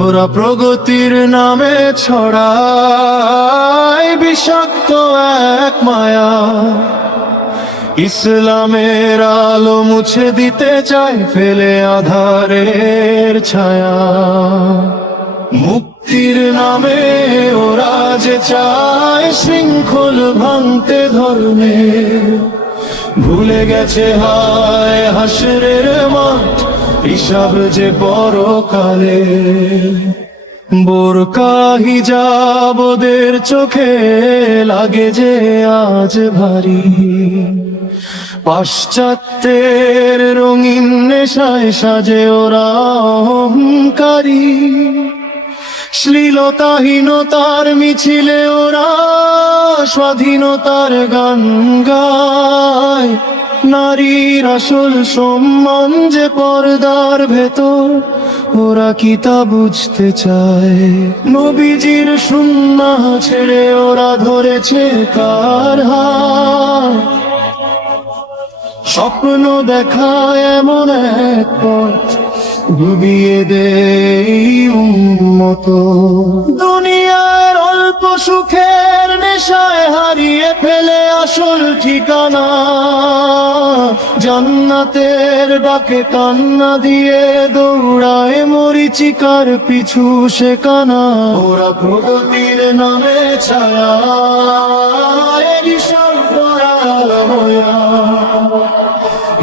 ওরা প্রগতির নামে ছড়ায় বিষাক্ত এক মায়া, ইসলামের আলো মুছে দিতে চায় ফেলে আধারের ছায়া। মুক্তির নামে ওরা যে চায় শৃঙ্খল ভাঙতে ধর্মে, ভুলে গেছে হায় হাসরের মাঠ, হিসাব যে পরকালে। বোরকা হিজাব ওদের চোখে লাগে যে আজ ভারী, পাশ্চাত্যের রঙিন নেশায় সাজে ওরা অহংকারী। শ্লীলতাহীনতার মিছিলে ওরা স্বাধীনতার গান গায়, নারীর আসল সম্মান যে পর্দার ভেতর, ওরা কি তা বুঝতে চায়? নবীজির সুন্নাহ ছেড়ে ওরা ধরেছে কার হাত, স্বপ্ন দেখায় এমন এক পথ ডুবিয়ে দেই উম্মত। দুনিয়ার অল্প সুখের নেশায় হারিয়ে ফেলে আসল ঠিকানা, জান্নাতের ডাকে কান্না দিয়ে দৌড়ায় মরিচিকার পিছু সেকানা। ওরা প্রগতির নামে ছায়া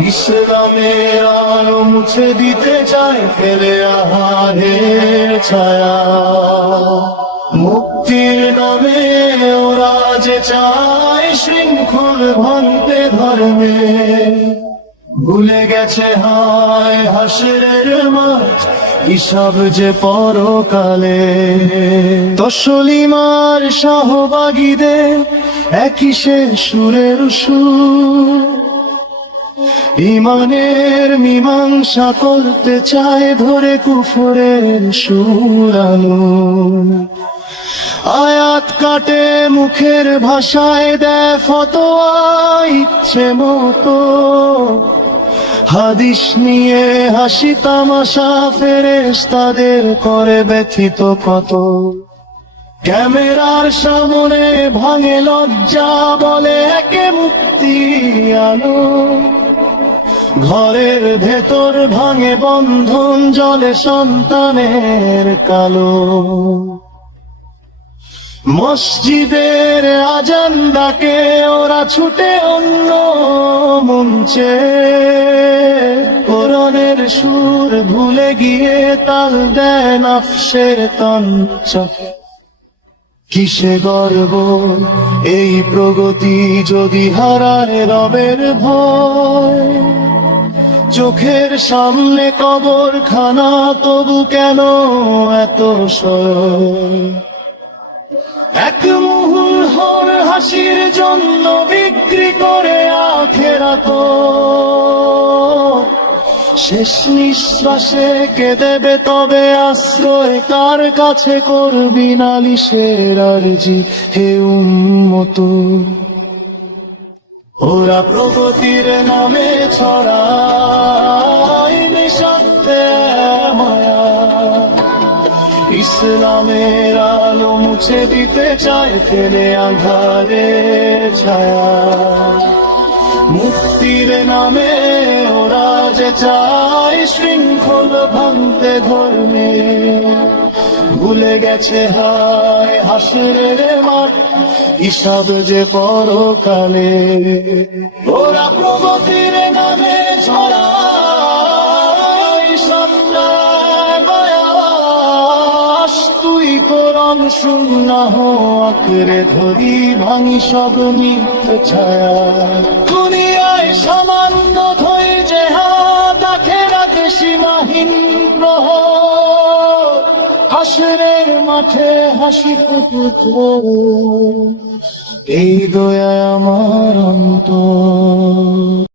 ইসলামের আলো মুছে দিতে চায় ফেলে আহারের ছায়া। মুক্তির নামে ওরা যে চায় শৃঙ্খল ভাঙতে ধর্মে, ভুলে গেছে হায় হাসরের মাঠ, হিসাব যে পরকালে। তসলিমার শাহবাগীদের একই সে সুরের সুর, ইমানের মীমাংসা করতে চায় ধরে কুফরের সুরালো। আয়াত কাটে মুখের ভাষায় দেয় ফতোয়া ইচ্ছে মতো, হাদিস নিয়ে হাসি তামাশা ফেরেশতাদের করে ব্যথিত কত। ক্যামেরার সামনে ভাঙে লজ্জা, বলে একে মুক্তি আলো, ঘরের ভেতর ভাঙে বন্ধন, জলে সন্তানের কালো। মসজিদের আজান ডাকে ওরা ছুটে অন্য মঞ্চে, কোরআনের সুর ভুলে গিয়ে তাল দেয় নফসের তঞ্চ। কিসে গর্ব এই প্রগতি যদি হারায় রবের ভয়, চোখের সামনে কবরখানা তবু কেন এত সয়। এক মুহূর্তের হাসির জন্য বিক্রি করে আখেরাত, শেষ নিঃশ্বাসে কে দেবে তবে আশ্রয়, কার কাছে করবি নালিশের আরজি হে উম্মত। ওরা প্রগতির নামে ছড়ায় নিঃস্বার্থে মায়া, ইসলামের আলো মুছে দিতে চায় ফেলে আঁধারের ছায়া। মুক্তির নামে ওরা যে চায় শৃঙ্খল ভাঙতে ধর্মে, ভুলে গেছে হায় হাসরের মাঠ, হিসাব যে পরকালে। ওরা প্রগতির নামে ছড়ায় সন্ন্যাস, তুই কোরআন সুন্নাহ আঁকড়ে ধরি ভাঙি সব মিথ্যে ছায়া। দুনিয়ায় সামান্য ধৈর্যে হাত, আখেরাতে সীমাহীন প্রহর, হাসরের মাঠে হাসি ফুটবো এই দয়া আমার অন্তর।